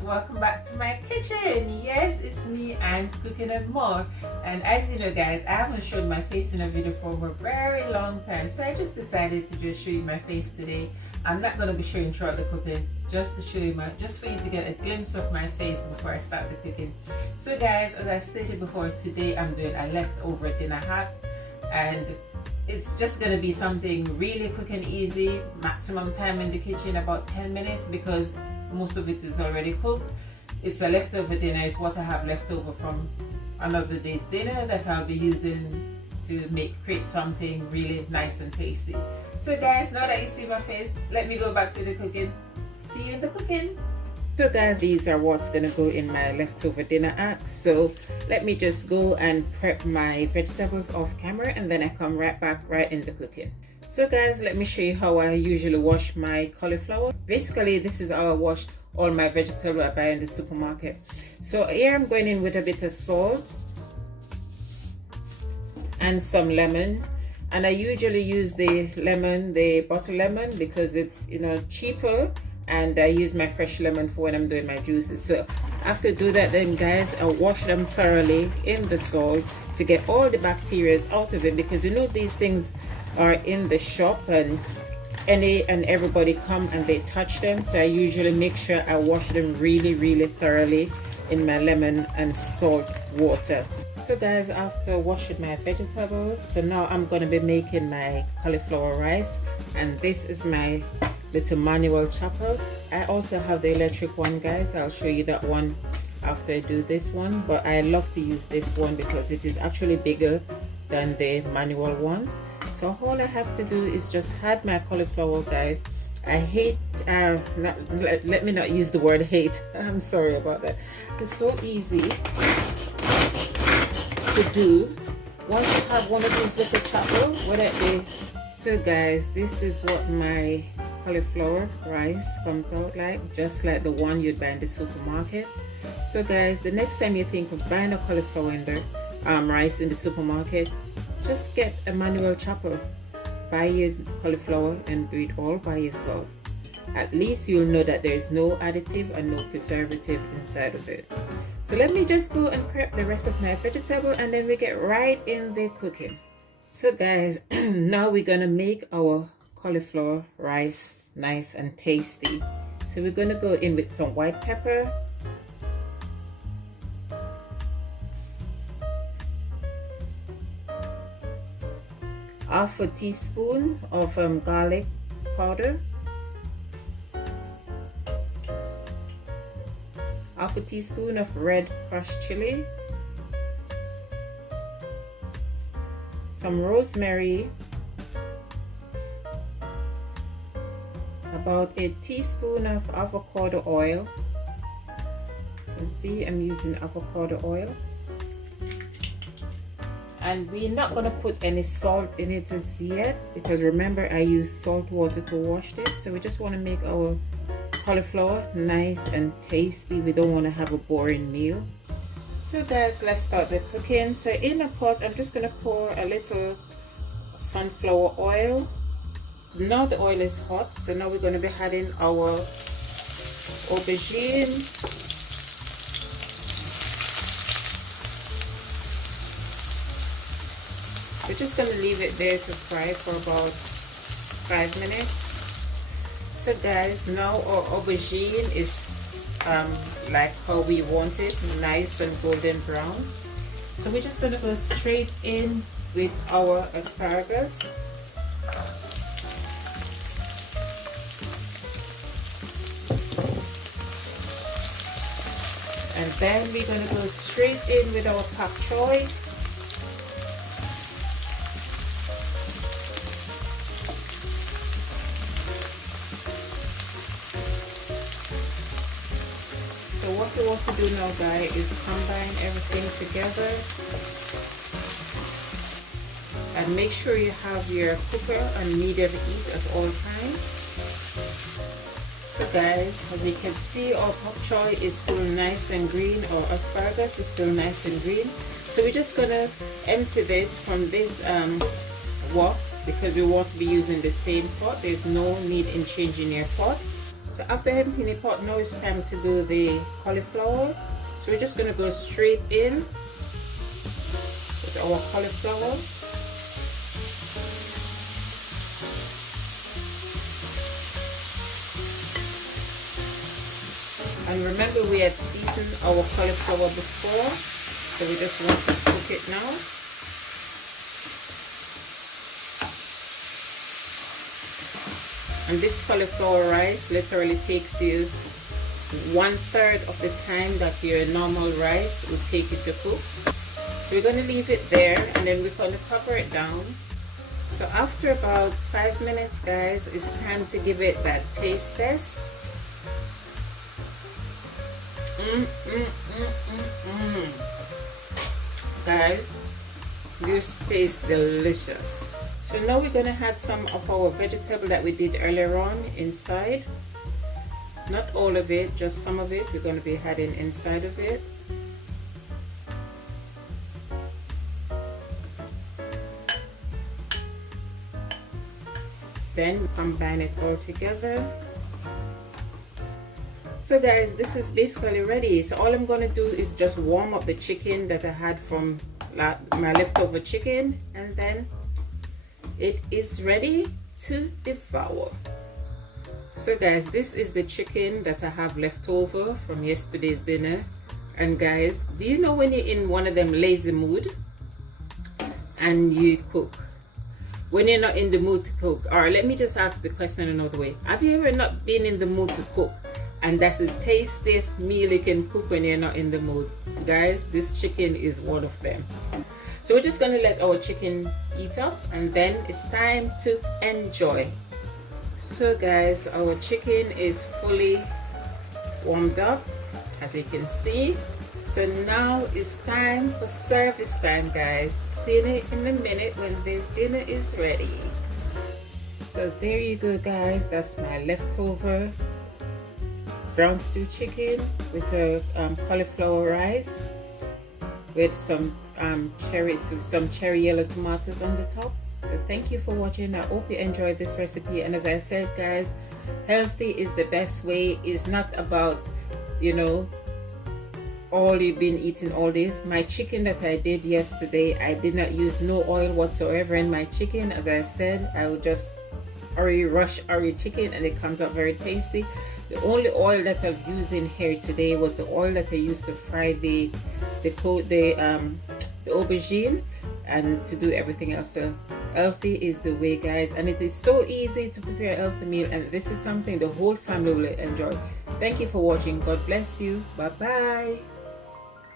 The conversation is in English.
guys, welcome back to my kitchen. Yes, it's me, Anne's Cooking and More. And as you know guys, I haven't showed my face in a video for a very long time, so I just decided to just show you my face today. I'm not going to be showing throughout the cooking, just to show you just for you to get a glimpse of my face before I start the cooking. So guys, as I stated before, today I'm doing a leftover dinner hack, and it's just going to be something really quick and easy. Maximum time in the kitchen about 10 minutes because most of it is already cooked. It's a leftover dinner. It's what I have left over from another day's dinner that I'll be using to create something really nice and tasty. So guys, now that you see my face, let me go back to the cooking. See you in the cooking. So guys, these are what's gonna go in my leftover dinner act. So let me just go and prep my vegetables off camera, and then I come right back right in the cooking. So guys, let me show you how I usually wash my cauliflower. Basically, this is how I wash all my vegetables I buy in the supermarket. So here I'm going in with a bit of salt and some lemon. And I usually use the lemon, the bottle lemon, because it's, you know, cheaper, and I use my fresh lemon for when I'm doing my juices. So after do that, then guys, I wash them thoroughly in the salt to get all the bacteria out of it, because you know these things are in the shop and everybody come and they touch them. So I usually make sure I wash them really thoroughly in my lemon and salt water. So guys, after washing my vegetables, so now I'm going to be making my cauliflower rice, and this is my little manual chopper. I also have the electric one, guys. I'll show you that one after I do this one, but I love to use this one because it is actually bigger than the manual ones. So all I have to do is just add my cauliflower, guys. I hate let me not use the word hate, I'm sorry about that. It's so easy to do once you have one of these little chopper. So guys, this is what my cauliflower rice comes out like, just like the one you'd buy in the supermarket. So guys, the next time you think of buying a cauliflower in the rice in the supermarket, just get a manual chopper. Buy your cauliflower and do it all by yourself. At least you'll know that there is no additive and no preservative inside of it. So let me just go and prep the rest of my vegetable, and then we get right in the cooking. So guys, now we're gonna make our cauliflower rice nice and tasty. So we're gonna go in with some white pepper, half a teaspoon of garlic powder, half a teaspoon of red crushed chili, some rosemary, about a teaspoon of avocado oil. You can see I'm using avocado oil. And we're not going to put any salt in it as yet, because remember I use salt water to wash it. So we just want to make our cauliflower nice and tasty. We don't want to have a boring meal. So guys, let's start the cooking. So in a pot, I'm just going to pour a little sunflower oil. Now the oil is hot, so now we're going to be adding our aubergine, we're just going to leave it there to fry for about 5 minutes. So guys, now our aubergine is like how we want it, nice and golden brown. So we're just going to go straight in with our asparagus. And then we're going to go straight in with our pakchoy. So what you want to do now, guys, is combine everything together. And make sure you have your cooker on medium heat at all times. So guys, as you can see, our pak choy is still nice and green, or asparagus is still nice and green. So we're just gonna empty this from this wok, because we won't be using the same pot. There's no need in changing your pot. So So after emptying the pot, now it's time to do the cauliflower. So we're just going to go straight in with our cauliflower. And remember, we had seasoned our cauliflower before, so we just want to cook it now. And this cauliflower rice literally takes you 1/3 of the time that your normal rice would take you to cook. So we're going to leave it there, and then we're going to cover it down. So after about 5 minutes, guys, it's time to give it that taste test. Guys, this tastes delicious. So now we're gonna add some of our vegetable that we did earlier on inside. Not all of it, just some of it. We're gonna be adding inside of it. Then combine it all together. So guys, this is basically ready. So all I'm going to do is just warm up the chicken that I had from my leftover chicken, and then it is ready to devour. So guys, this is the chicken that I have left over from yesterday's dinner. And guys, do you know when you're in one of them lazy mood and you cook, when you're not in the mood to cook? Or let me just ask the question another way. Have you ever not been in the mood to cook, and that's the tastiest meal you can cook when you're not in the mood? Guys, this chicken is one of them. So we're just going to let our chicken eat up, and then it's time to enjoy. So guys, our chicken is fully warmed up, as you can see. So now it's time for service time, guys. See you in a minute when the dinner is ready. So there you go, guys. That's my leftover brown stew chicken with a cauliflower rice with some cherry yellow tomatoes on the top. So thank you for watching. I hope you enjoyed this recipe. And as I said, guys, healthy is the best way. It's not about, you know, all you've been eating all this. My chicken that I did yesterday, I did not use no oil whatsoever in my chicken. As I said, I would just rush chicken, and it comes out very tasty. The only oil that I've used in here today was the oil that I used to fry the aubergine and to do everything else. So healthy is the way, guys, and it is so easy to prepare a healthy meal, and this is something the whole family will enjoy. Thank you for watching. God bless you. Bye bye.